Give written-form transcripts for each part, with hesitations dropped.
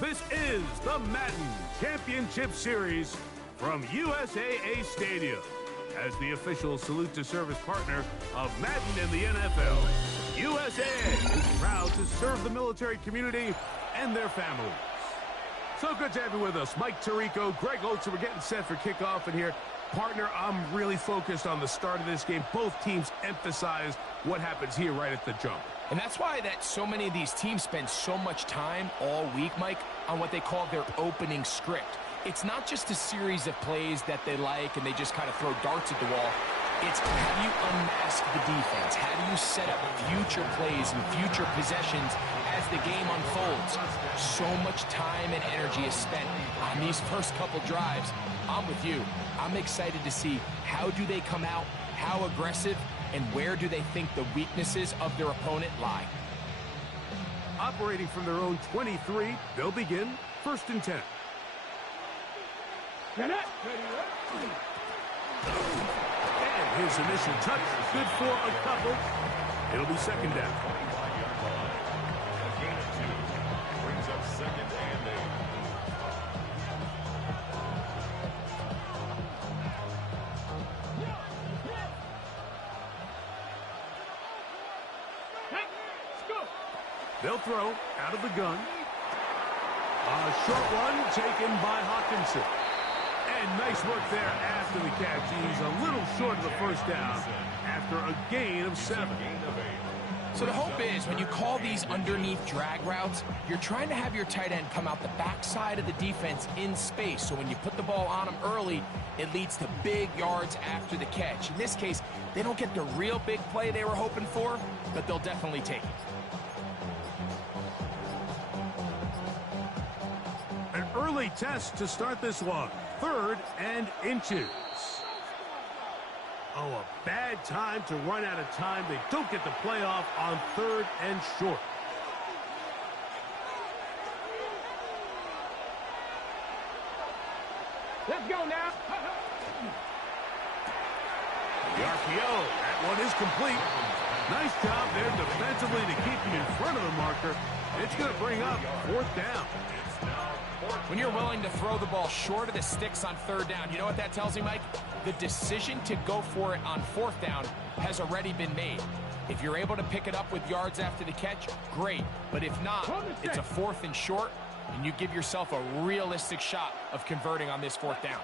This is the Madden Championship Series from USAA Stadium. As the official salute to service partner of Madden in the NFL, USAA is proud to serve the military community and their families. So good to have you with us. Mike Tirico, Greg Oates, we're getting set for kickoff in here. Partner, I'm really focused on the start of this game. Both teams emphasize what happens here right at the jump. And that's why so many of these teams spend so much time all week, Mike, on what they call their opening script. It's not just a series of plays that they like and they just kind of throw darts at the wall. It's how do you unmask the defense? How do you set up future plays and future possessions as the game unfolds? So much time and energy is spent on these first couple drives. I'm with you. I'm excited to see how do they come out, how aggressive, and where do they think the weaknesses of their opponent lie. Operating from their own 23, they'll begin 1st and 10. And his initial touch, good for a couple. It'll be 2nd down. Brings up 2nd and 8. They'll throw out of the gun. A short one taken by Hawkinson. And nice work there after the catch. He's a little short of the 1st down after a gain of 7. So the hope is when you call these underneath drag routes, you're trying to have your tight end come out the backside of the defense in space. So when you put the ball on him early, it leads to big yards after the catch. In this case, they don't get the real big play they were hoping for, but they'll definitely take it. An early test to start this one. 3rd and inches. Oh, a bad time to run out of time. They don't get the playoff on 3rd and short. Let's go now. The RPO, that one is complete. Nice job there defensively to keep him in front of the marker. It's going to bring up 4th down. When you're willing to throw the ball short of the sticks on 3rd down, you know what that tells me, Mike? The decision to go for it on 4th down has already been made. If you're able to pick it up with yards after the catch, great. But if not, it's a 4th and short, and you give yourself a realistic shot of converting on this 4th down.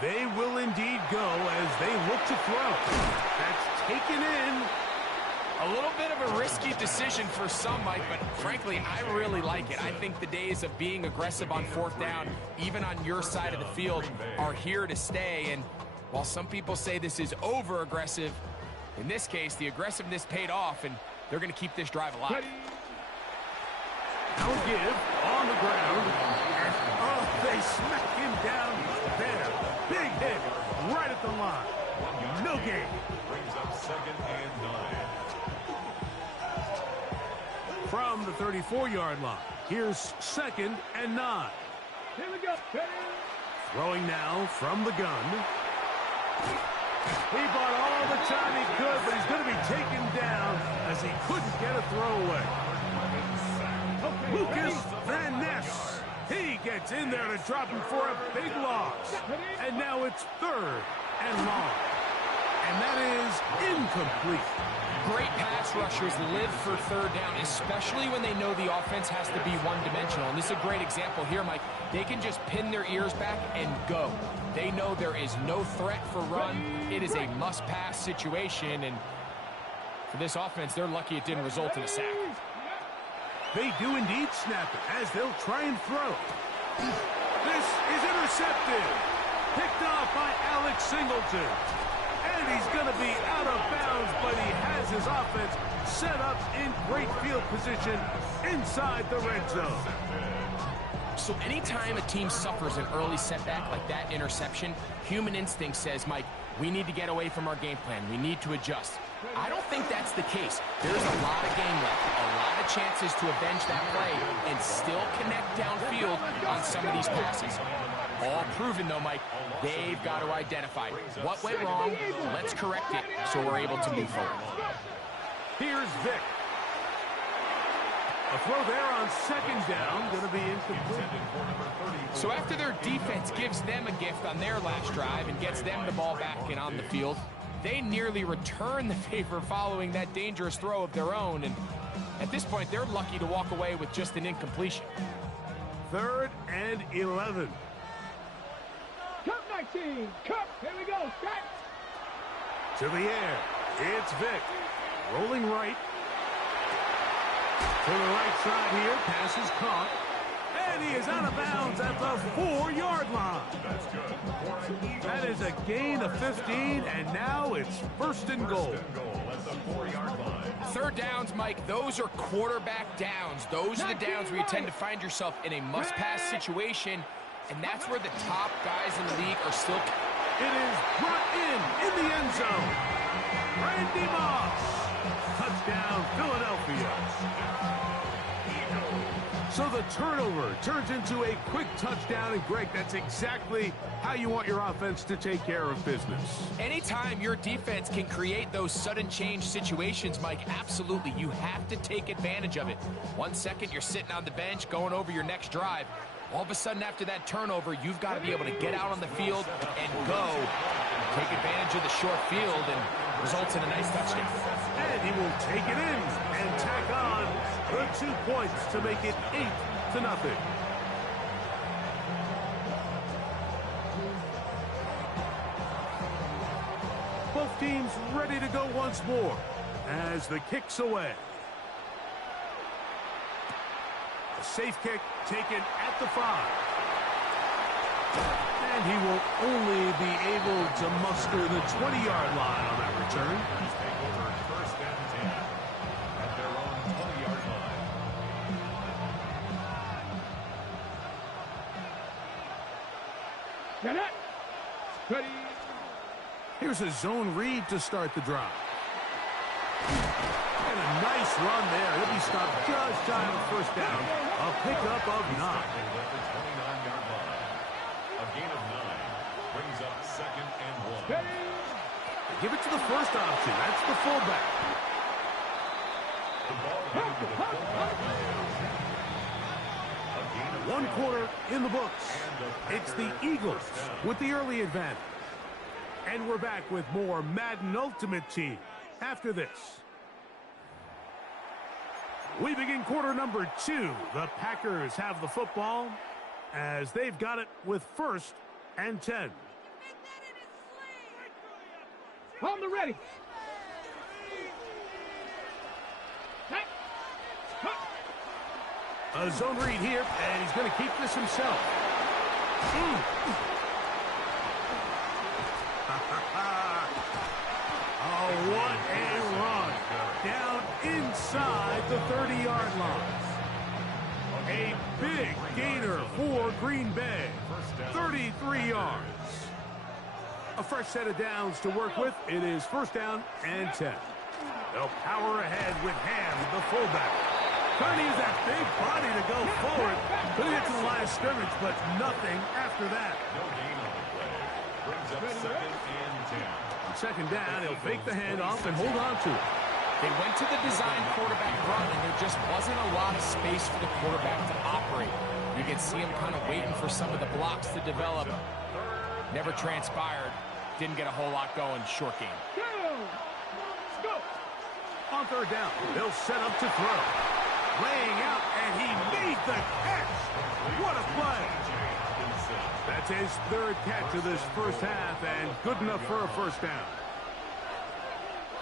They will indeed go as they look to throw. That's taken in. A little bit of a risky decision for some, Mike, but frankly, I really like it. I think the days of being aggressive on 4th down, even on your side of the field, are here to stay. And while some people say this is over-aggressive, in this case, the aggressiveness paid off, and they're going to keep this drive alive. Now give on the ground. Oh, they smack him down there. Big hit right at the line. No gain. Brings up 2nd and 9. From the 34-yard line, here's 2nd and 9. Here we go. Throwing now from the gun. He bought all the time he could, but he's going to be taken down as he couldn't get a throwaway. Lucas Van Ness. He gets in there to drop him for a big loss. And now it's 3rd and long. And that is incomplete. Great pass rushers live for 3rd down, especially when they know the offense has to be one-dimensional. And this is a great example here, Mike. They can just pin their ears back and go. They know there is no threat for run. It is a must-pass situation, and for this offense, they're lucky it didn't result in a sack. They do indeed snap it as they'll try and throw. This is intercepted. Picked off by Alex Singleton. And he's going to be out of bounds, but he has his offense set up in great field position inside the red zone. So anytime a team suffers an early setback like that interception, human instinct says, Mike, we need to get away from our game plan. We need to adjust. I don't think that's the case. There's a lot of game left, a lot of chances to avenge that play and still connect downfield on some of these passes. All proven, though, Mike, they've got to identify what went wrong, let's correct it so we're able to move forward. Here's Vic. A throw there on second down, going to be incomplete. So after their defense gives them a gift on their last drive and gets them the ball back and on the field, they nearly return the favor following that dangerous throw of their own. And at this point, they're lucky to walk away with just an incompletion. 3rd and 11. Cup 19. Cup. Here we go. Strike. To the air. It's Vick. Rolling right. To the right side here. Pass is caught. And he is out of bounds at the 4-yard line. That's good. That is a gain of 15, and now it's 1st and goal. Goal at the 4-yard line. 3rd downs, Mike, those are quarterback downs. Those are the downs where you tend to find yourself in a must-pass situation, and that's where the top guys in the league are still. It is brought in the end zone. Randy Moss. Touchdown, Philadelphia. So the turnover turns into a quick touchdown, and Greg, that's exactly how you want your offense to take care of business. Anytime your defense can create those sudden change situations, Mike, absolutely, you have to take advantage of it. 1 second, you're sitting on the bench going over your next drive. All of a sudden, after that turnover, you've got to be able to get out on the field and go. Take advantage of the short field and results in a nice touchdown. And he will take it in and tack on the 2 points to make it 8-0. Both teams ready to go once more as the kick's away. A safe kick taken at the 5. And he will only be able to muster the 20-yard line on that return. He's taking over 1st and 10 at their own 20-yard line. Get it. Ready. Here's a zone read to start the drive. And a nice run there. He'll be stopped just shy of 1st down. A pickup of 9. At the 29-yard line. A gain of 9 brings up 2nd and 1. Ready. Give it to the first option. That's the fullback. The ball headed to the fullback. A gain of 1 quarter in the books. It's the Eagles with the early advantage. And we're back with more Madden Ultimate Team after this. We begin quarter number 2. The Packers have the football as they've got it with 1st and 10. On the ready. A zone read here, and he's going to keep this himself. Oh, what a run. Down inside the 30-yard line. A big gainer for Green Bay. 33 yards. A fresh set of downs to work with. It is 1st down and 10. They'll power ahead with Ham, the fullback. Trying to use that big body to go forward. Putting it to the line of scrimmage, but nothing after that. No gain on the play. Brings up 2nd and 10. On 2nd down, he'll fake the handoff and hold on to it. They went to the design quarterback run, and there just wasn't a lot of space for the quarterback to operate. You can see him kind of waiting for some of the blocks to develop. Never transpired. Didn't get a whole lot going. Short game. Go. On 3rd down, they'll set up to throw. Laying out, and he made the catch. What a play. That's his 3rd catch of this 1st half, and good enough for a 1st down.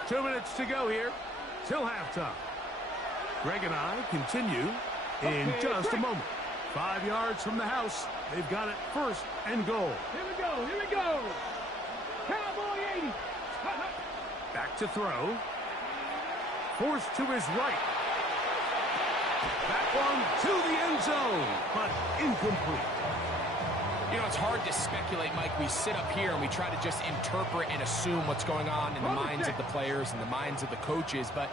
2 minutes to go here till halftime. Greg and I continue in just a moment. 5 yards from the house. They've got it 1st and goal. Here we go. Here we go. Cowboy 80. Back to throw. Forced to his right. That one to the end zone, but incomplete. You know, it's hard to speculate, Mike. We sit up here and we try to just interpret and assume what's going on in the minds of the players and the minds of the coaches, but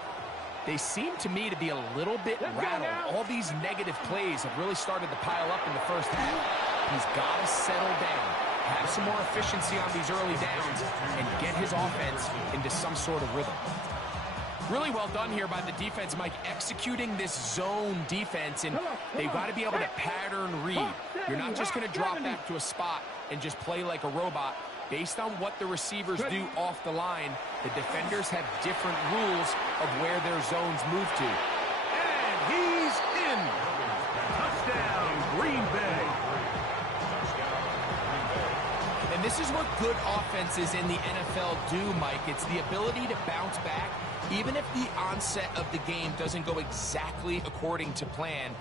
they seem to me to be a little bit rattled. All these negative plays have really started to pile up in the 1st half. He's got to settle down, have some more efficiency on these early downs, and get his offense into some sort of rhythm. Really well done here by the defense, Mike, executing this zone defense, and they've got to be able to pattern read. You're not just going to drop back to a spot and just play like a robot. Based on what the receivers do off the line, the defenders have different rules of where their zones move to. And he's in. Touchdown, Green Bay. And this is what good offenses in the NFL do, Mike. It's the ability to bounce back, even if the onset of the game doesn't go exactly according to plan.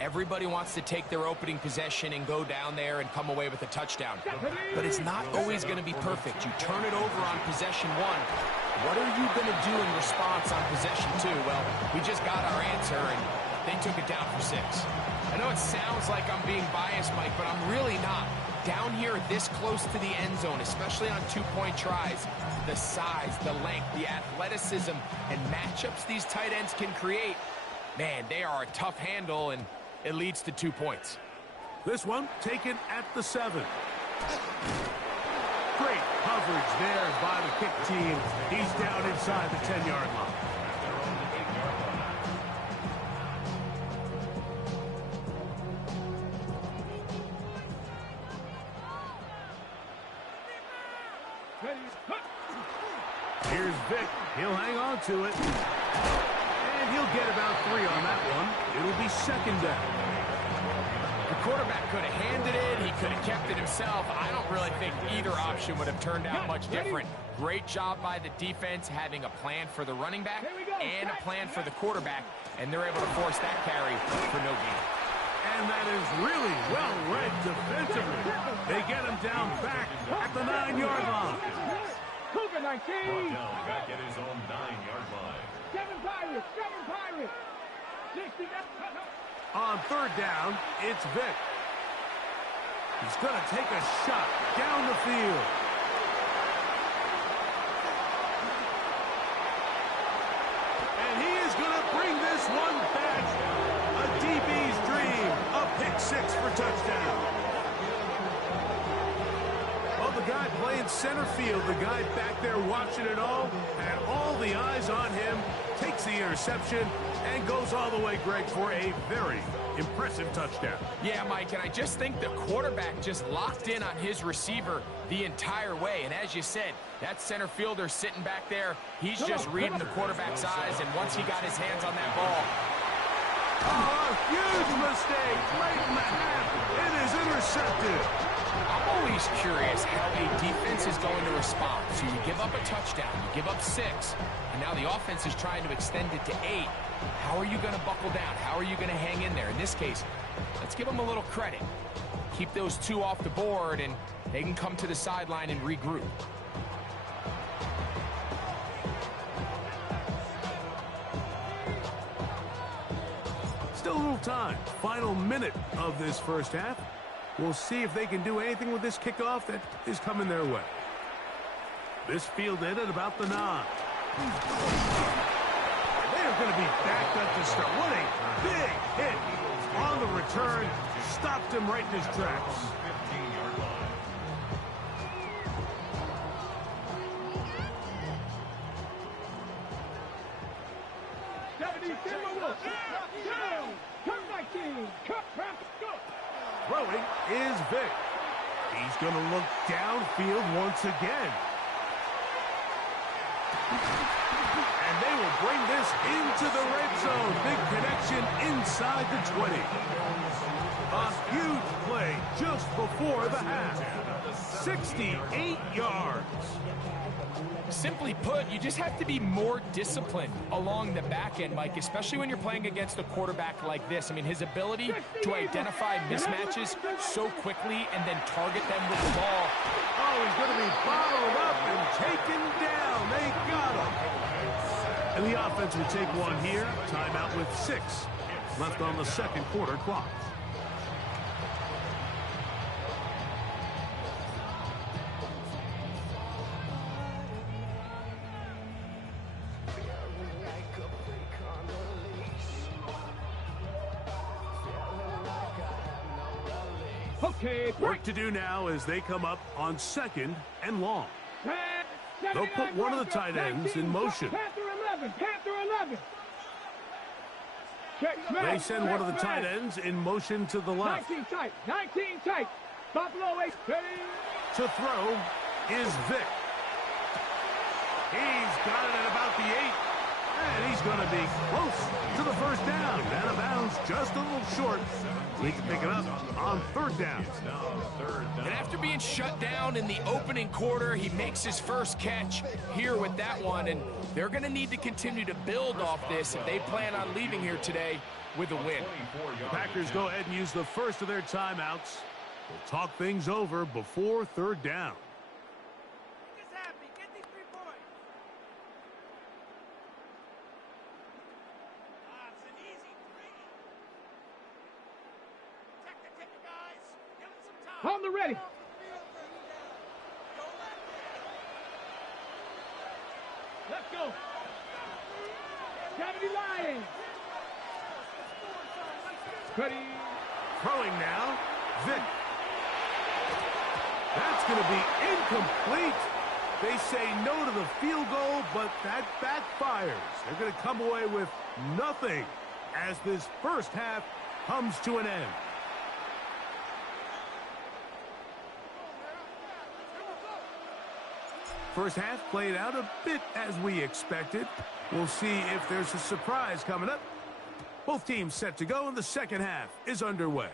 Everybody wants to take their opening possession and go down there and come away with a touchdown. But it's not always going to be perfect. You turn it over on possession one. What are you going to do in response on possession two? Well, we just got our answer, and they took it down for 6. I know it sounds like I'm being biased, Mike, but I'm really not. Down here this close to the end zone, especially on two-point tries, the size, the length, the athleticism, and matchups these tight ends can create, man, they are a tough handle, and it leads to 2 points. This one taken at the 7. Great coverage there by the kick team. He's down inside the 10-yard line. Here's Vick. He'll hang on to it. And he'll get about 3 on that one. It'll be second down. The quarterback could have handed it. He could have kept it himself. I don't really think either option would have turned out much different. Great job by the defense having a plan for the running back and a plan for the quarterback, and they're able to force that carry for no gain. And that is really well read defensively. They get him down back at the 9-yard line. Cougar 19. Brought down back at his own 9-yard line. 7 Pirates. 60 On third down, it's Vick. He's going to take a shot down the field. And he is going to bring this one back. A DB's dream. A pick 6 for touchdown. Well, the guy playing center field, the guy back there watching it all, had all the eyes on him, takes the interception, and goes all the way, Greg, for a very impressive touchdown. Yeah, Mike, and I just think the quarterback just locked in on his receiver the entire way. And as you said, that center fielder sitting back there, he's just reading the quarterback's eyes, and once he got his hands on that ball. Oh, a huge mistake late in the half. It is intercepted. I'm always curious how a defense is going to respond. So you give up a touchdown, you give up 6, and now the offense is trying to extend it to 8. How are you going to buckle down? How are you going to hang in there? In this case, let's give them a little credit. Keep those 2 off the board, and they can come to the sideline and regroup. Still a little time. Final minute of this first half. We'll see if they can do anything with this kickoff that is coming their way. This fielded at about the 9. They're going to be backed up to start. What a big hit on the return. Stopped him right in his tracks. 15-yard line. Throwing is Vick. He's going to look downfield once again. And they will bring this into the red zone. Big connection inside the 20. A huge play just before the half. 68 yards. Simply put, you just have to be more disciplined along the back end, Mike, especially when you're playing against a quarterback like this. I mean, his ability to identify mismatches so quickly and then target them with the ball. Oh, he's going to be bottled up and taken down. They got him. And the offense will take one here. Timeout with 6 left on the second quarter clock. Okay, Work to do now as they come up on 2nd and long. They'll put one of the tight ends in motion. Panther 11, Panther 11. Check, They send one of the tight ends in motion to the left. 19 tight. 19 tight. Buffalo 8. Ready. To throw is Vick. He's got it at about the 8. And he's going to be close to the first down. Out of bounds, just a little short. He can pick it up on third down. And after being shut down in the opening quarter, he makes his first catch here with that one. And they're going to need to continue to build off this if they plan on leaving here today with a win. The Packers go ahead and use the first of their timeouts. They'll talk things over before third down. On the ready. Let's go. 70 Lions. Ready. Throwing now, Vick. That's going to be incomplete. They say no to the field goal, but that backfires. They're going to come away with nothing as this first half comes to an end. First half played out a bit as we expected. We'll see if there's a surprise coming up. Both teams set to go, and the second half is underway.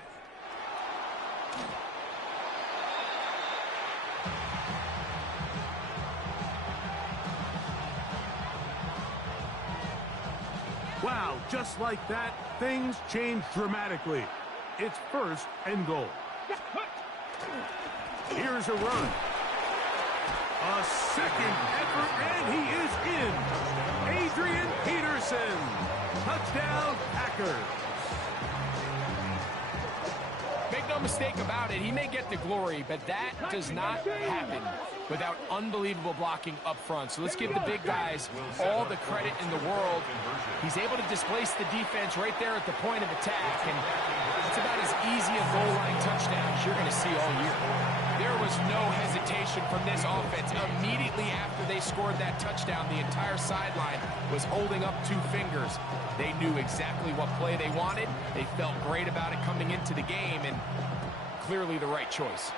Wow, just like that, things change dramatically. It's first and goal. Here's a run. A second effort, and he is in. Adrian Peterson. Touchdown, Packers. Make no mistake about it, he may get the glory, but that does not happen without unbelievable blocking up front. So let's give the big guys all the credit in the world. He's able to displace the defense right there at the point of attack, and it's about as easy a goal line touchdown as you're going to see all year. There was no hesitation from this offense. Immediately after they scored that touchdown, the entire sideline was holding up two fingers. They knew exactly what play they wanted. They felt great about it coming into the game, and clearly the right choice.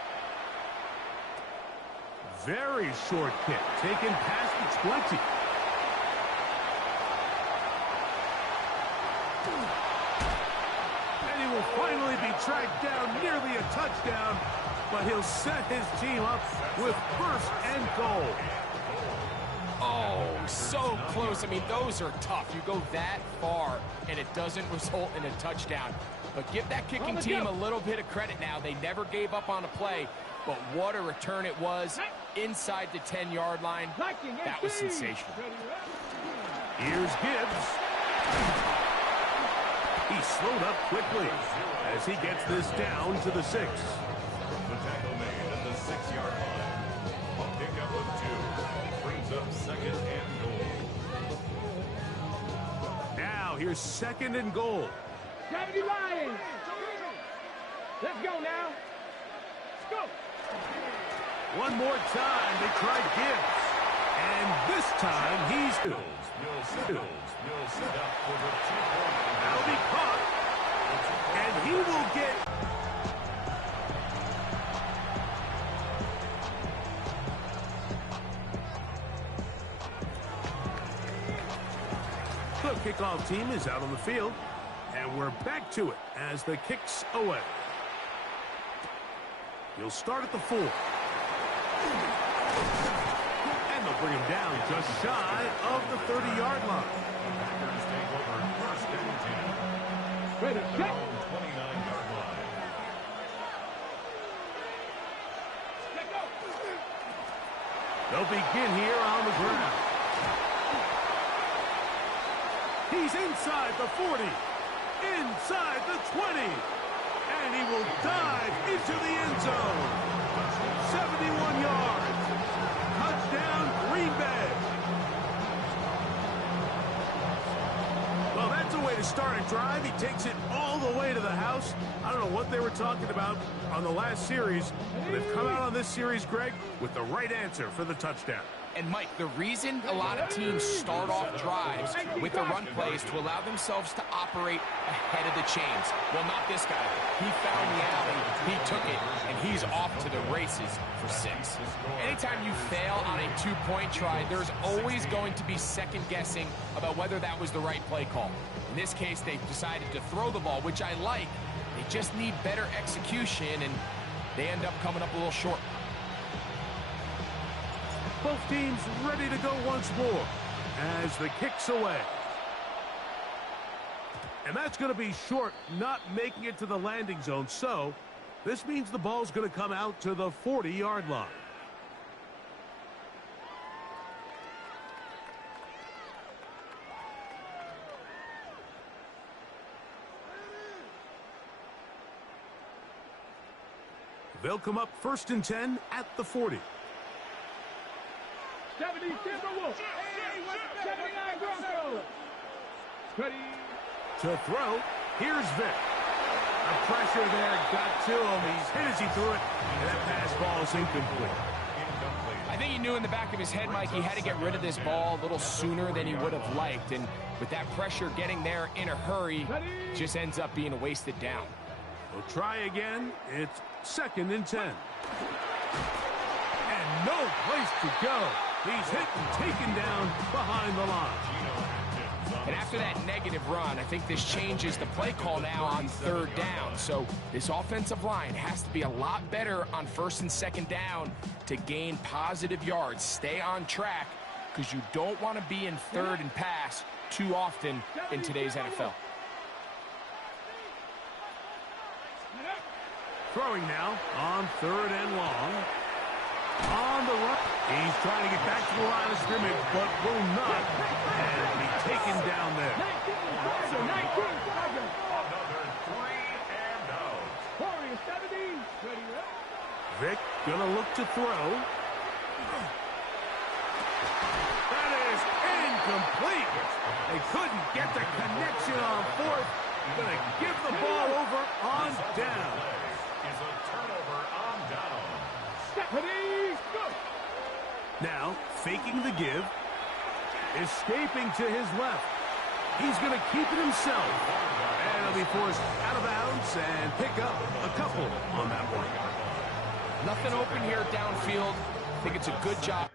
Very short kick, taken past the 20. And he will finally be tracked down, nearly a touchdown, but he'll set his team up with first and goal. Oh, so close. I mean, those are tough. You go that far, and it doesn't result in a touchdown. But give that kicking team a little bit of credit now. They never gave up on a play, but what a return it was inside the 10-yard line. That was sensational. Here's Gibbs. He slowed up quickly as he gets this down to the 6. The tackle made at the 6-yard line. A pickup of 2 brings up second and goal. Now here's second and goal. 70 Lions. Let's go now. Let's go. One more time, they try Gibbs. And this time, he's... That'll be caught. And he will get... The kickoff team is out on the field. And we're back to it as the kick's away. He'll start at the 4. And they'll bring him down just shy of the 30-yard line. Packers take over first and 10. Ready, set. 29-yard line. They'll begin here on the ground. He's inside the 40. Inside the 20. And he will dive into the end zone. 71 yards. Touchdown, Green Bay. Well, that's a way to start a drive. He takes it all the way to the house. I don't know what they were talking about on the last series, but they've come out on this series, Greg, with the right answer for the touchdown. And, Mike, the reason a lot of teams start off drives with the run play is to allow themselves to operate ahead of the chains. Well, not this guy. He found the alley, he took it, and he's off to the races for 6. Anytime you fail on a 2-point try, there's always going to be second-guessing about whether that was the right play call. In this case, they decided to throw the ball, which I like. They just need better execution, and they end up coming up a little short. Both teams ready to go once more as the kick's away. And that's going to be short, not making it to the landing zone. So this means the ball's going to come out to the 40-yard line. They'll come up 1st and 10 at the 40. 70 Timberwolves. 79 Broncos. Ready. To throw, here's Vic. The pressure there got to him. He's hit as he threw it, and that pass ball is incomplete. I think he knew in the back of his head, Mike, he had to get rid of this ball a little sooner than he would have liked. And with that pressure getting there in a hurry, just ends up being a wasted down. We'll try again. It's 2nd and 10. And no place to go. He's hit and taken down behind the line. And after that negative run, I think this changes the play call now on 3rd down. So this offensive line has to be a lot better on 1st and 2nd down to gain positive yards. Stay on track because you don't want to be in 3rd and pass too often in today's NFL. Throwing now on 3rd and long. On the run. He's trying to get back to the line of scrimmage, but will not. And be taken down there. 19 Another 3 and out. Warriors 70. Ready, Vic gonna look to throw. That is incomplete. They couldn't get the connection on 4th. Gonna give the ball over on down. Is a turnover on down. Ready, go. Now, faking the give. Escaping to his left. He's going to keep it himself. And he'll be forced out of bounds and pick up a couple on that one. Nothing open here downfield. I think it's a good job.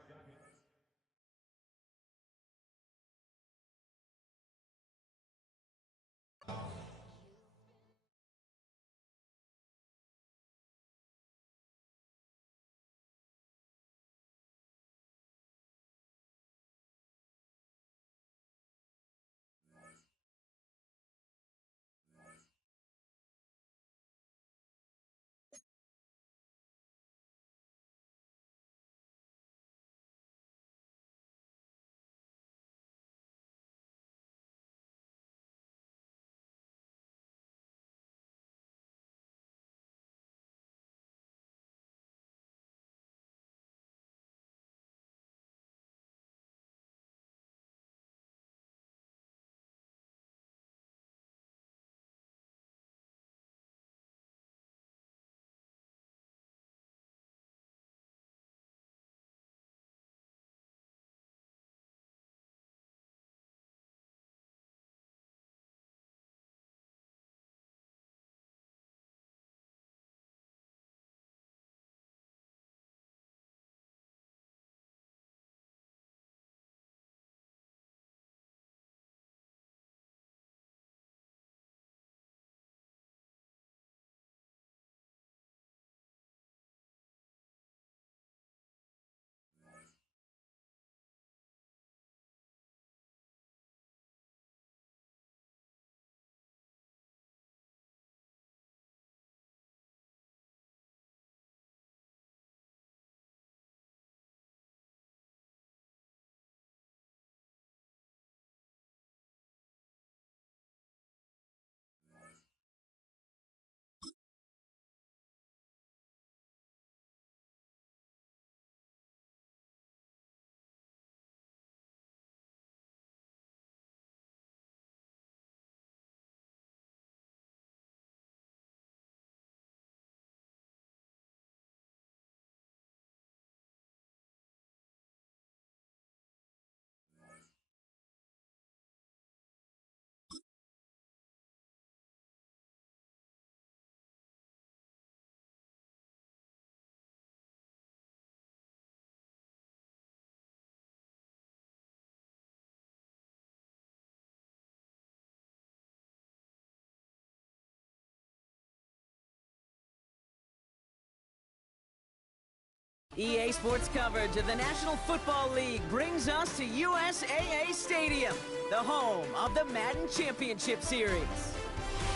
EA Sports coverage of the National Football League brings us to USAA Stadium, the home of the Madden Championship Series.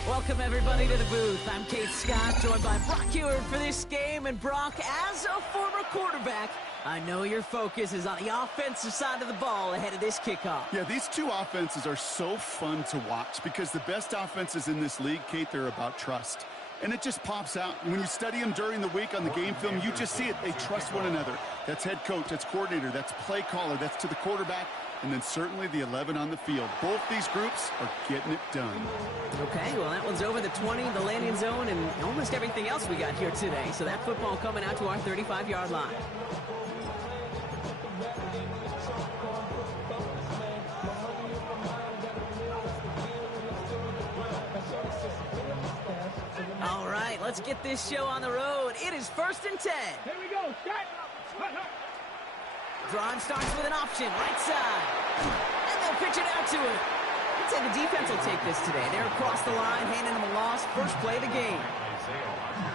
Welcome everybody to the booth. I'm Kate Scott, joined by Brock Huard for this game. And Brock, as a former quarterback, I know your focus is on the offensive side of the ball ahead of this kickoff. Yeah, these two offenses are so fun to watch because the best offenses in this league, Kate, they're about trust. And it just pops out. When you study them during the week on the game film, you just see it. They trust one another. That's head coach, that's coordinator, that's play caller, that's to the quarterback, and then certainly the 11 on the field. Both these groups are getting it done. Okay, well, that one's over the 20, the landing zone, and almost everything else we got here today. So that football coming out to our 35-yard line. All right, let's get this show on the road. It is 1st and 10. Here we go. Set. Drive starts with an option, right side. And they'll pitch it out to it. I'd say the defense will take this today. They're across the line, handing them a loss. First play of the game.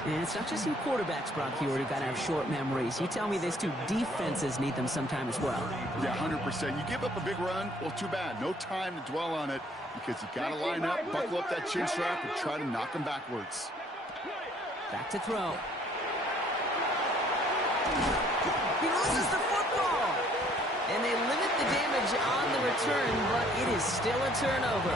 And it's not just you quarterbacks, Brock Huard, who've got to have short memories. You tell me this too, defenses need them sometime as well. Yeah, 100%. You give up a big run, well, too bad. No time to dwell on it because you got to line up, buckle up that chin strap, and try to knock them backwards. Back to throw. He loses the football. And they limit the damage on the return, but it is still a turnover.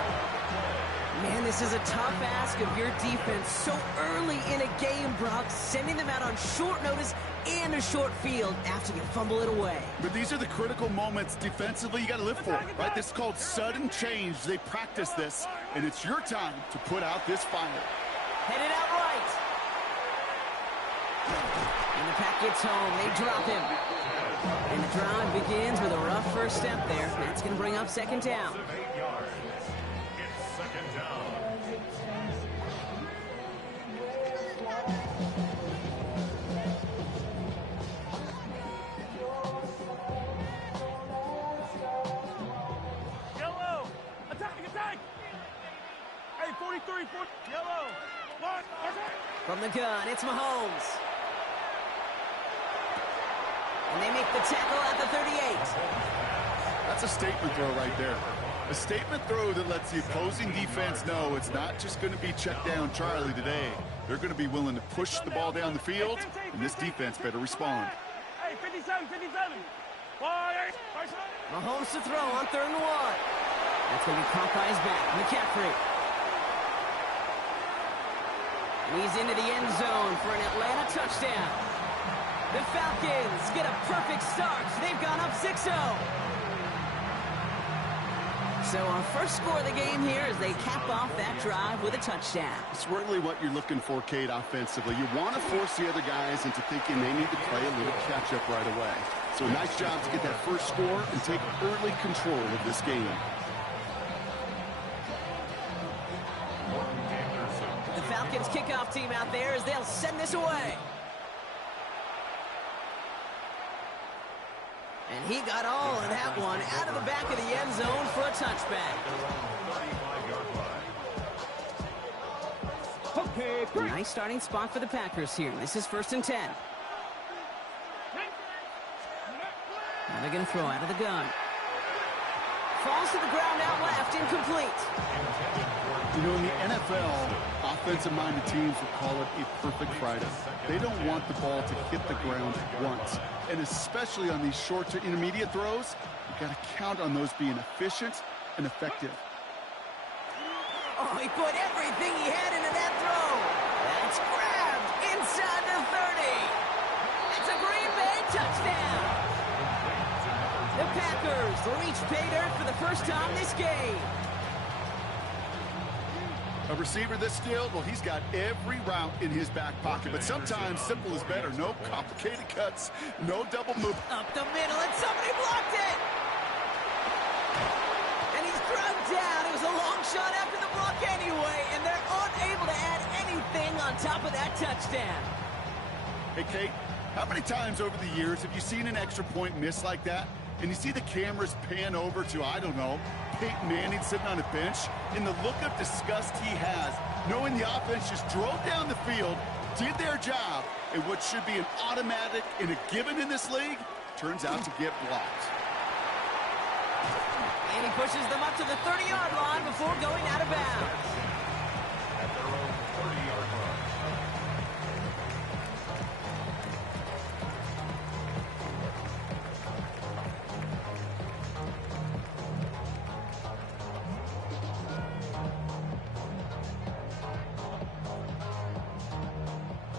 Man, this is a tough ask of your defense so early in a game, Brock, sending them out on short notice and a short field after you fumble it away. But these are the critical moments defensively you got to live for, right? This is called sudden change. They practice this, and it's your time to put out this fire. Headed out right. And the pack gets home. They drop him. And the drive begins with a rough first step there. That's going to bring up 2nd down. 8 yards. It's 2nd down. Yellow. Attack. Hey, 43, 40. Yellow. One. From the gun, it's Mahomes. And they make the tackle at the 38. That's a statement throw right there. A statement throw that lets the opposing defense know it's not just going to be check down Charlie today. They're going to be willing to push the ball down the field, and this defense better respond. Hey, 57. Mahomes to throw on 3rd and 1. That's going to be caught by his back, McCaffrey. And he's into the end zone for an Atlanta touchdown. The Falcons get a perfect start. They've gone up 6-0. So our first score of the game here as they cap off that drive with a touchdown. It's really what you're looking for, Kate, offensively. You want to force the other guys into thinking they need to play a little catch-up right away. So a nice job to get that first score and take early control of this game. The Falcons kickoff team out there as they'll send this away. And he got all of that one out of the back of the end zone for a touchback. Okay, A nice starting spot for the Packers here. This is 1st and 10. Now they're going to throw out of the gun. Falls to the ground out left, incomplete. You know, in the NFL, offensive-minded teams will call it a perfect Friday. They don't want the ball to hit the ground once. And especially on these short to intermediate throws, you've got to count on those being efficient and effective. Oh, he put everything he had into that throw. That's grabbed inside the 30. It's a Green Bay touchdown. The Packers reach pay dirt for the first time this game. A receiver this skilled, well, he's got every route in his back pocket. But sometimes simple is better. No complicated cuts, no double move. Up the middle, and somebody blocked it. And he's drugged down. It was a long shot after the block anyway, and they're unable to add anything on top of that touchdown. Hey, Kate, how many times over the years have you seen an extra point miss like that? And you see the cameras pan over to, I don't know, Peyton Manning sitting on a bench, and the look of disgust he has, knowing the offense just drove down the field, did their job, and what should be an automatic and a given in this league turns out to get blocked. And he pushes them up to the 30-yard line before going out of bounds. At their own 30-yard line.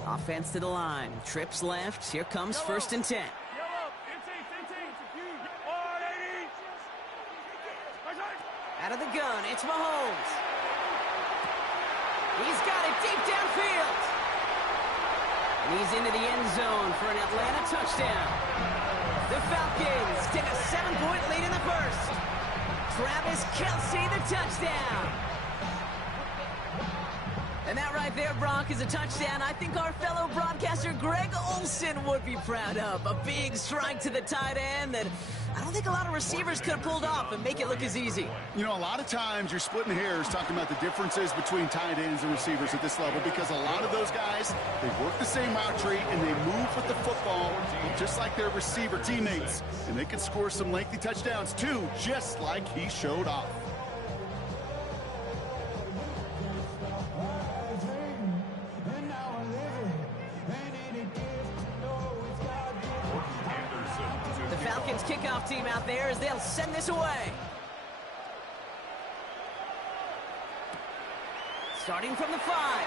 Offense to the line. Trips left. Here comes 1st and 10. Out of the gun, it's Mahomes. He's got it deep downfield. And he's into the end zone for an Atlanta touchdown. The Falcons take a 7-point lead in the first. Travis Kelce, the touchdown. And that right there, Brock, is a touchdown I think our fellow broadcaster Greg Olsen would be proud of. A big strike to the tight end that I don't think a lot of receivers could have pulled off and make it look as easy. You know, a lot of times you're splitting hairs talking about the differences between tight ends and receivers at this level because a lot of those guys, they work the same route tree and they move with the football just like their receiver teammates. And they can score some lengthy touchdowns too, just like he showed off. Kickoff team out there as they'll send this away. Starting from the 5.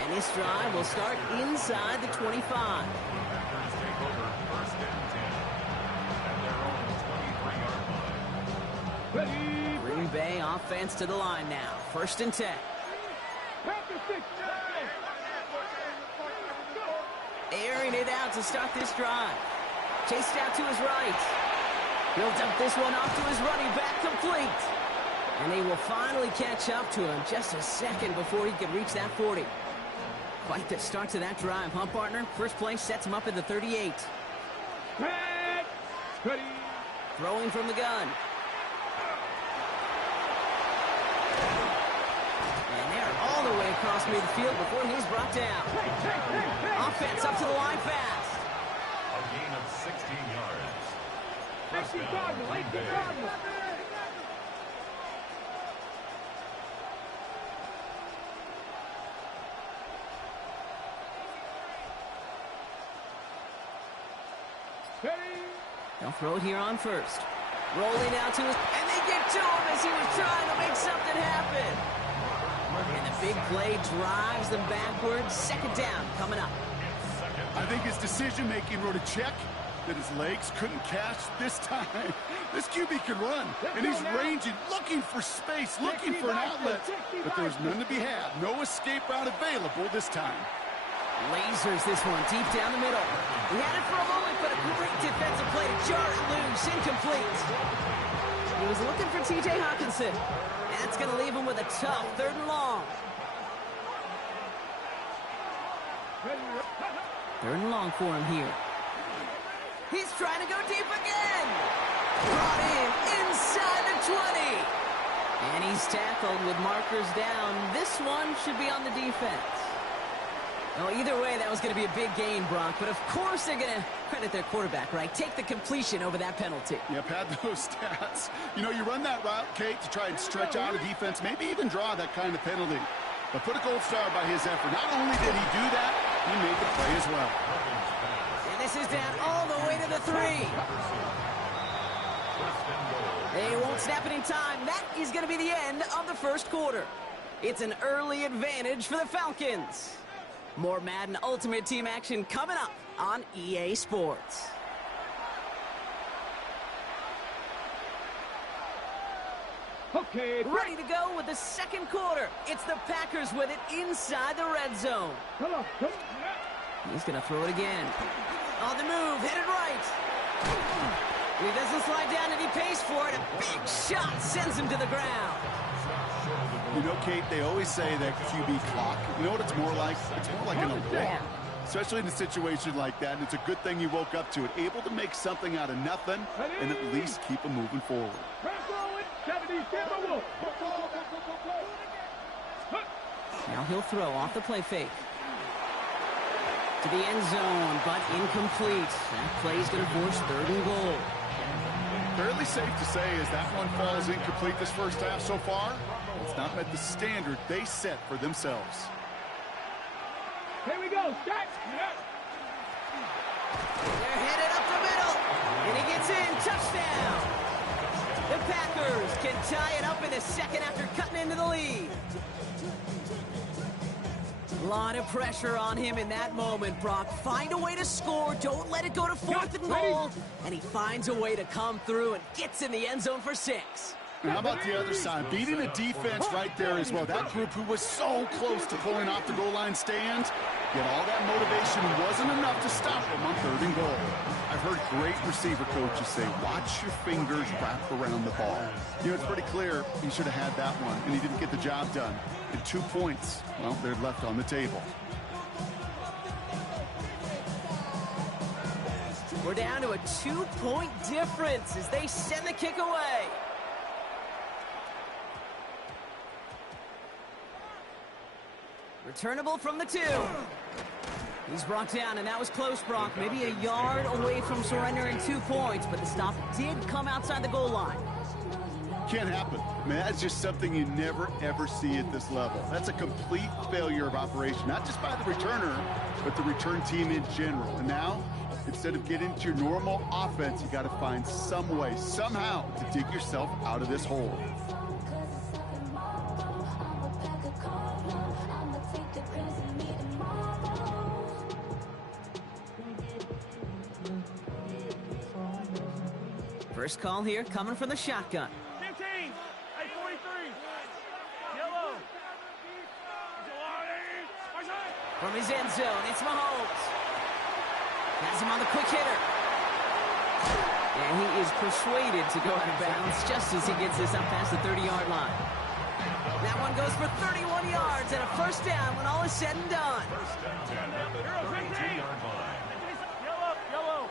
And this drive will start inside the 25. Packers take over 1st and 10 at their own 23-yard line. Green Bay offense to the line now. 1st and 10. Airing it out to start this drive. Chased out to his right. He'll dump this one off to his running back, complete. And they will finally catch up to him just a second before he can reach that 40. Quite the start to that drive, huh, partner? First play sets him up at the 38. Throwing from the gun. All the way across midfield before he's brought down. Offense up to the line fast. A gain of 16 yards. First down, Green Bay. They'll throw it here on 1st. Rolling out to his... And they get to him as he was trying to make something happen. And the big play drives them backwards. 2nd down coming up. I think his decision-making wrote a check that his legs couldn't catch this time. This QB can run, and he's ranging, looking for space, looking for an outlet. But there's none to be had. No escape route available this time. Lasers this one deep down the middle. He had it for a moment, but a great defensive play to jar it loose. Incomplete. He was looking for T.J. Hawkinson. That's going to leave him with a tough 3rd and long. 3rd and long for him here. He's trying to go deep again. Brought in inside the 20. And he's tackled with markers down. This one should be on the defense. Well, either way, that was going to be a big gain, Brock. But, of course, they're going to credit their quarterback, right? Take the completion over that penalty. Yep, had those stats. You know, you run that route, Kate, to try and stretch out a defense, maybe even draw that kind of penalty. But put a gold star by his effort. Not only did he do that, he made the play as well. And this is down all the way to the 3. They won't snap it in time. That is going to be the end of the 1st quarter. It's an early advantage for the Falcons. More Madden Ultimate Team action coming up on EA Sports. Okay, ready to go with the 2nd quarter. It's the Packers with it inside the red zone. Come on. He's going to throw it again. On the move, headed right. He doesn't slide down and he pays for it. A big shot sends him to the ground. You know, Kate, they always say that QB clock. You know what it's more like? It's more like an alarm. Especially in a situation like that, and it's a good thing you woke up to it. Able to make something out of nothing and at least keep them moving forward. Now he'll throw off the play fake. To the end zone, but incomplete. That play's going to force 3rd and goal. Fairly safe to say as that one falls incomplete this first half so far, it's not met the standard they set for themselves. Here we go. Start. They're headed up the middle. And he gets in. Touchdown. The Packers can tie it up in the second after cutting into the lead. A lot of pressure on him in that moment, Brock. Find a way to score. Don't let it go to 4th and goal. And he finds a way to come through and gets in the end zone for 6. And how about the other side? Beating a defense right there as well. That group who was so close to pulling off the goal line stand, yet all that motivation wasn't enough to stop them on 3rd and goal. I've heard great receiver coaches say, watch your fingers wrap around the ball. You know, it's pretty clear he should have had that one, and he didn't get the job done. And 2 points, well, they're left on the table. We're down to a 2-point difference as they send the kick away. Returnable from the 2. He's brought down, and that was close, Brock. Maybe a yard away from surrendering 2 points, but the stop did come outside the goal line. Can't happen. I mean, that's just something you never, ever see at this level. That's a complete failure of operation, not just by the returner, but the return team in general. And now, instead of getting to your normal offense, you got to find some way, somehow, to dig yourself out of this hole. First call here coming from the shotgun. 15. Hey, 43. Yellow. From his end zone, it's Mahomes. Has him on the quick hitter. And he is persuaded to go out of bounds just as he gets this up past the 30-yard line. That one goes for 31 yards and a first down when all is said and done. First and 10 at the 32-yard line. Yellow.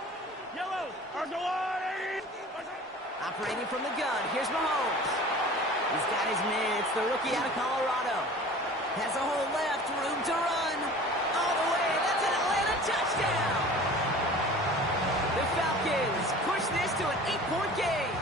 Operating from the gun, here's Mahomes. He's got his man. It's the rookie out of Colorado. Has a hole left, room to run. All the way, that's an Atlanta touchdown. The Falcons push this to an 8-point game.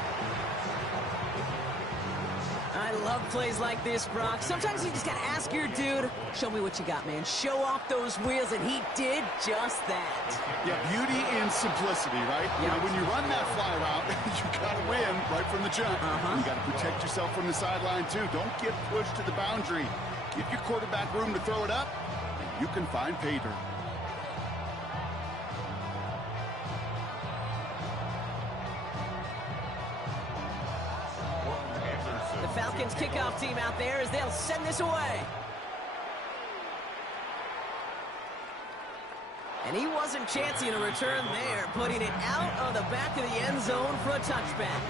I love plays like this, Brock. Sometimes you just got to ask your dude, show me what you got, man. Show off those wheels, and he did just that. Yeah, beauty in simplicity, right? Yeah. You know, when you run that fly route, you got to win right from the jump. You got to protect yourself from the sideline, too. Don't get pushed to the boundary. Give your quarterback room to throw it up, and you can find pay dirt. The Falcons kickoff team out there as they'll send this away. And he wasn't chancing a return there, putting it out of the back of the end zone for a touchback.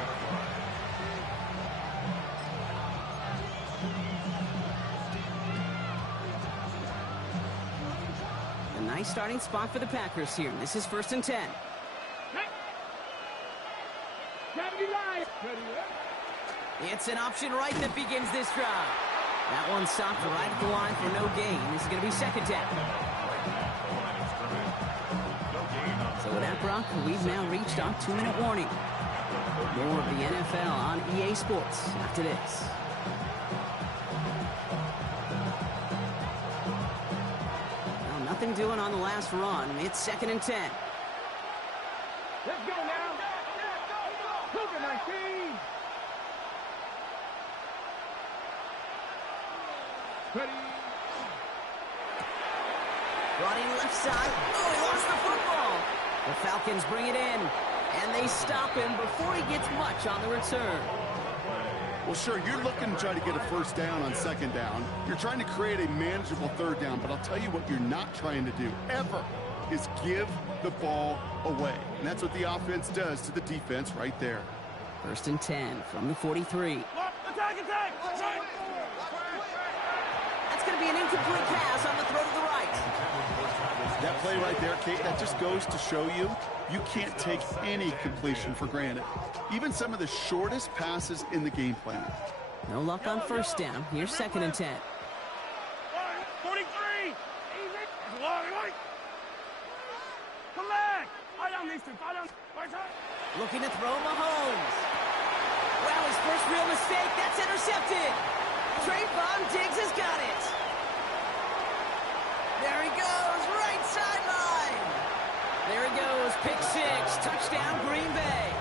A nice starting spot for the Packers here. This is 1st and 10. It's an option right that begins this drive. That one stopped right at the line for no gain. This is going to be 2nd down. So with that, Brock, we've now reached our 2-minute warning. More of the NFL on EA Sports after this. Well, nothing doing on the last run. It's 2nd and 10. Let's go now. Cougar 19. Ready. Running left side. Oh, he lost the football. The Falcons bring it in, and they stop him before he gets much on the return. Well, sure, you're looking to try to get a first down on 2nd down. You're trying to create a manageable 3rd down, but I'll tell you what you're not trying to do, ever, is give the ball away. And that's what the offense does to the defense right there. 1st and 10 from the 43. Attack! That's going to be an incomplete pass on the throw to the right. That play right there, Kate, that just goes to show you, you can't take any completion for granted. Even some of the shortest passes in the game plan. No luck on 1st down. Here's 2nd and 10. Looking to throw Mahomes. Wow, his first real mistake. That's intercepted. Trayvon Diggs has got it. There he goes, right sideline. There he goes, pick six, touchdown Green Bay.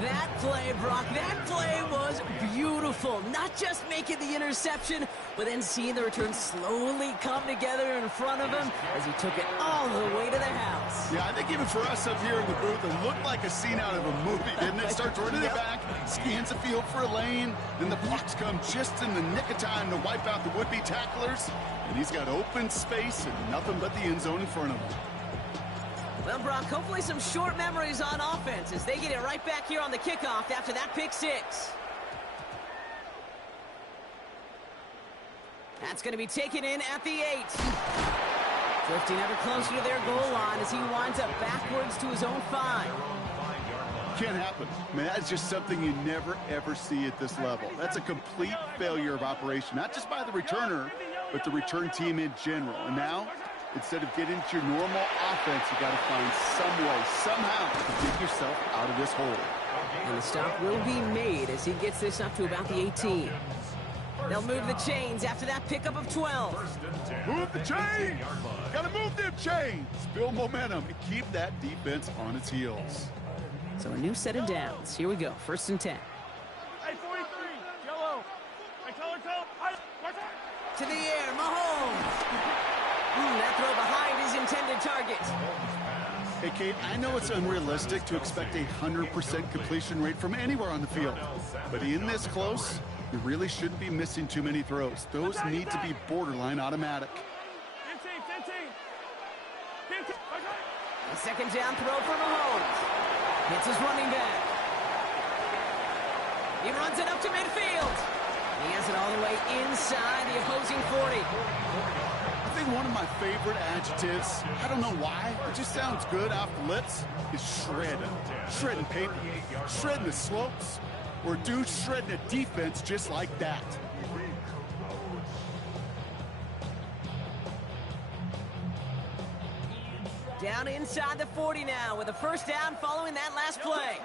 That play, Brock, that play was beautiful. Not just making the interception, but then seeing the return slowly come together in front of him as he took it all the way to the house. Yeah, I think even for us up here in the booth, it looked like a scene out of a movie, didn't it? Starts running it back, scans the field for a lane, then the blocks come just in the nick of time to wipe out the would-be tacklers, and he's got open space and nothing but the end zone in front of him. Well, Brock, hopefully some short memories on offense as they get it right back here on the kickoff after that pick six. That's going to be taken in at the 8. Drifting ever closer to their goal line as he winds up backwards to his own 5. Can't happen. I mean, that's just something you never, ever see at this level. That's a complete failure of operation, not just by the returner, but the return team in general. And now, instead of getting to your normal offense, you got to find some way, somehow, to dig yourself out of this hole. And the stop will be made as he gets this up to about the 18. They'll move the chains after that pickup of 12. Move the chains! Got to move them chains! Build momentum and keep that defense on its heels. So a new set of downs. Here we go, 1st and 10. Hey, 43, yellow. Hey, color. To the air, Mahomes. That throw behind his intended target. Hey, Kate, I know it's unrealistic to expect a 100% completion rate from anywhere on the field. But in this close, you really shouldn't be missing too many throws. Those need to be borderline automatic. 15. A 2nd down throw for Mahomes. Hits his running back. He runs it up to midfield. He has it all the way inside the opposing 40. I think one of my favorite adjectives, I don't know why, it just sounds good off the lips, is shredding. Shredding paper, shredding the slopes, or dude shredding a defense just like that. Down inside the 40 now with a 1st down following that last play.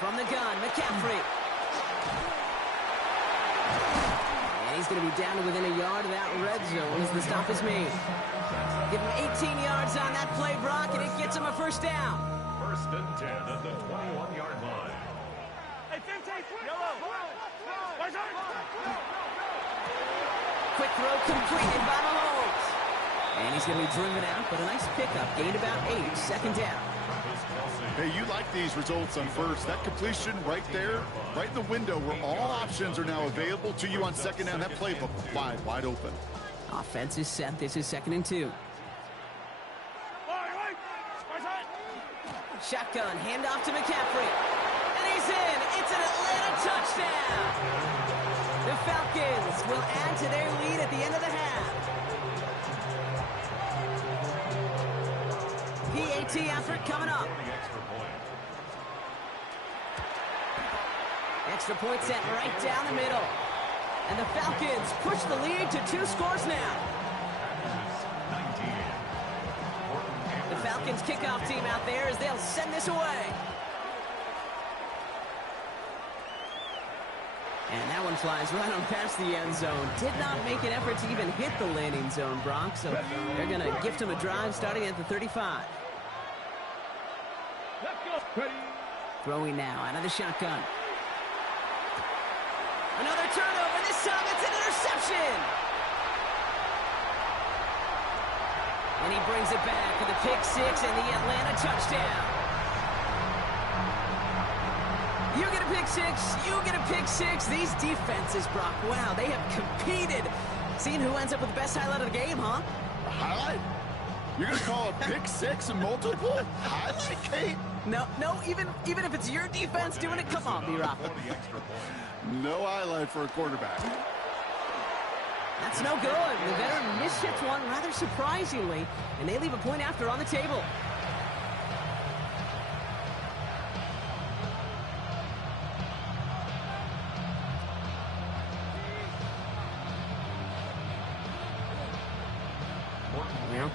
From the gun, McCaffrey. And he's going to be down to within a yard of that red zone as the stop is made. Give him 18 yards on that play, Brock, and it gets him a 1st down. 1st and 10 at the 21-yard line. Hey, 15, yellow. Quick throw completed by Mahomes. And he's going to be driven out, but a nice pickup. Gained about 8, 2nd down. Hey, you like these results on 1st. That completion right there, right in the window where all options are now available to you on 2nd down. That playbook wide open. Offense is set. This is 2nd and 2. Shotgun, handoff to McCaffrey. And he's in. It's an Atlanta touchdown. The Falcons will add to their lead at the end of the half. PAT effort coming up. Extra point set right down the middle. And the Falcons push the lead to 2 scores now. The Falcons kickoff team out there as they'll send this away. And that one flies right on past the end zone. Did not make an effort to even hit the landing zone, Brock. So they're going to gift him a drive starting at the 35. Throwing now out of the shotgun. Another turnover. This time it's an interception. And he brings it back for the pick 6 and the Atlanta touchdown. You get a pick 6. You get a pick 6. These defenses, Brock, wow, they have competed. Seeing who ends up with the best highlight of the game, huh? A highlight? You're going to call a pick 6 and multiple? Highlight, Kate? No, even if it's your defense doing it, come on, B-Rock. No highlight for a quarterback. That's no good. The veteran mishits one rather surprisingly, and they leave a point after on the table.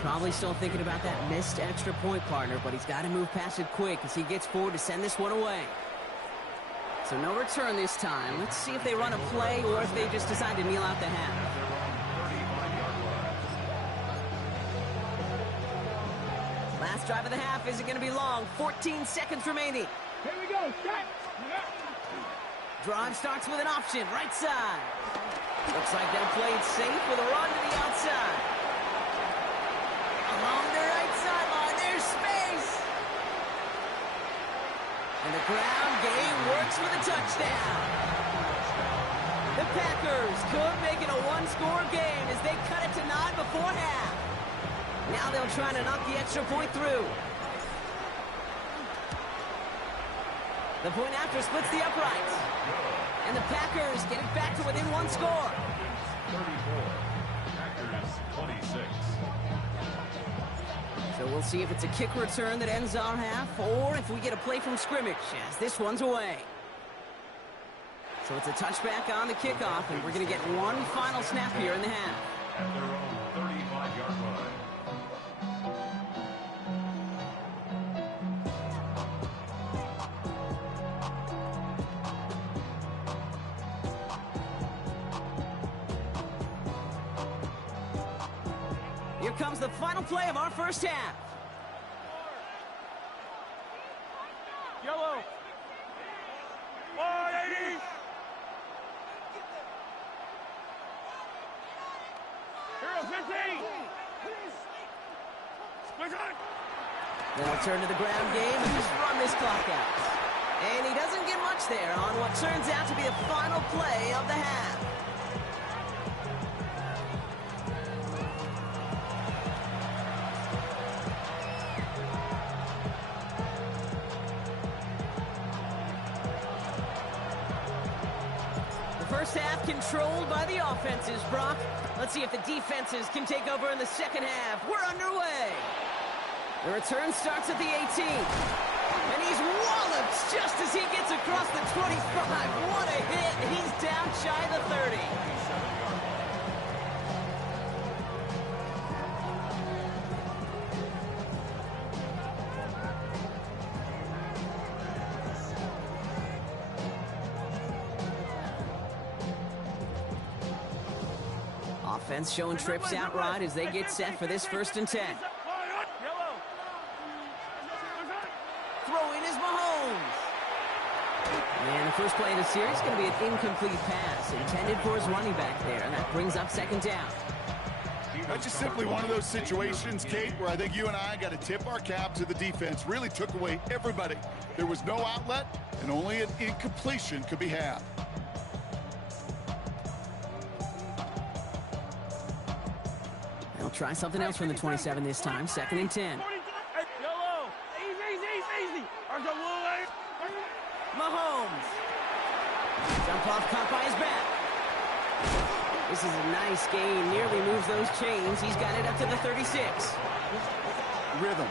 Probably still thinking about that missed extra point, partner, but he's got to move past it quick as he gets forward to send this one away. So no return this time. Let's see if they run a play or if they just decide to kneel out the half. Last drive of the half isn't going to be long. 14 seconds remaining. Here we go, strike. Drive starts with an option, right side. Looks like they'll play it safe with a run to the outside. Along the right sideline, there's space. And the ground game works for the touchdown. The Packers could make it a one-score game as they cut it to 9 before half. Now they'll try to knock the extra point through. The point after splits the uprights. And the Packers get it back to within one score. 34. Packers 26. So we'll see if it's a kick return that ends our half, or if we get a play from scrimmage as this one's away. So it's a touchback on the kickoff, and we're going to get one final snap here in the half. At their own 35-yard line. Here comes the final play of our first half. Yellow. 180. Hero 15. Split on. They'll turn to the ground game and just run this clock out. And he doesn't get much there on what turns out to be the final play of the half. First half controlled by the offenses, Brock. Let's see if the defenses can take over in the second half. We're underway. The return starts at the 18. And he's walloped just as he gets across the 25. What a hit. He's down shy of the 30. Offense showing trips outright as they get set for this 1st and 10. Throw in is Mahomes. And the first play of the series is going to be an incomplete pass intended for his running back there, and that brings up 2nd down. That's just simply one of those situations, Kate, where I think you and I got to tip our cap to the defense. Really took away everybody. There was no outlet, and only an incompletion could be had. They'll try something else from the 27 this time. 2nd and 10. Yellow. Easy. Mahomes. Jump off, caught by his back. This is a nice gain. Nearly moves those chains. He's got it up to the 36. Rhythm.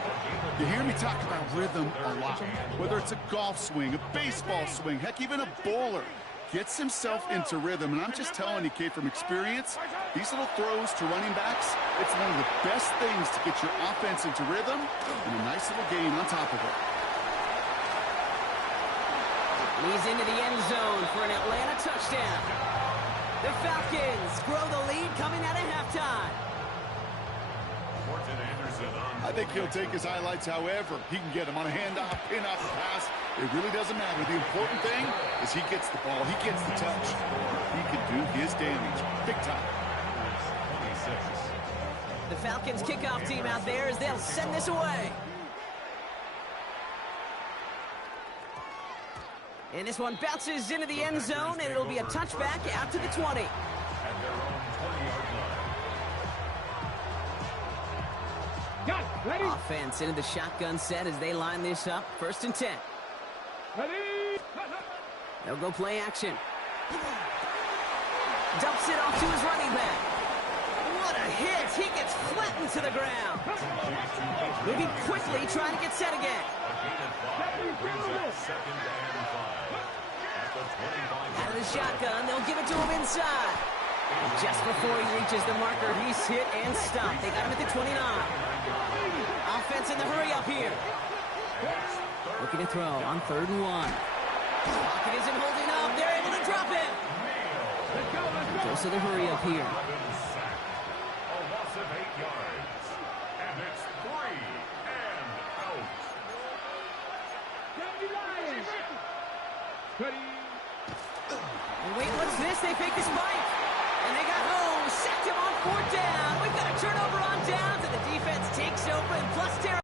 You hear me talk about rhythm a lot. Whether it's a golf swing, a baseball swing, heck, even a bowler. Gets himself into rhythm, and I'm just telling you, Kate, from experience, these little throws to running backs, it's one of the best things to get your offense into rhythm and a nice little gain on top of it. He's into the end zone for an Atlanta touchdown. The Falcons grow the lead coming out of halftime. I think he'll take his highlights however he can get them on a handoff, pin-off, pass. It really doesn't matter. The important thing is he gets the ball, he gets the touch. He can do his damage big time. 26. The Falcons kickoff team out there as they'll send this away. And this one bounces into the end zone, and it'll be a touchback out to the 20. At their own 20-yard line. Got it. Ready. Offense into the shotgun set as they line this up. 1st and 10. Ready. They'll go play action. Dumps it off to his running back. What a hit. He gets flattened to the ground. Moving quickly, trying to get set again. Second and 5. At the 25. Out of the shotgun, they'll give it to him inside. Just before he reaches the marker, he's hit and stopped. They got him at the 29. Offense in the hurry up here. Looking to throw on 3rd and 1. Pocket isn't holding up. They're able to drop him. Goes to the hurry up here. A loss of 8 yards. And it's 3 and out. And wait, what's this? They fake the spike. And they got home. Sacked him on 4th down. We've got a turnover on downs, and the defense takes over, and plus Terry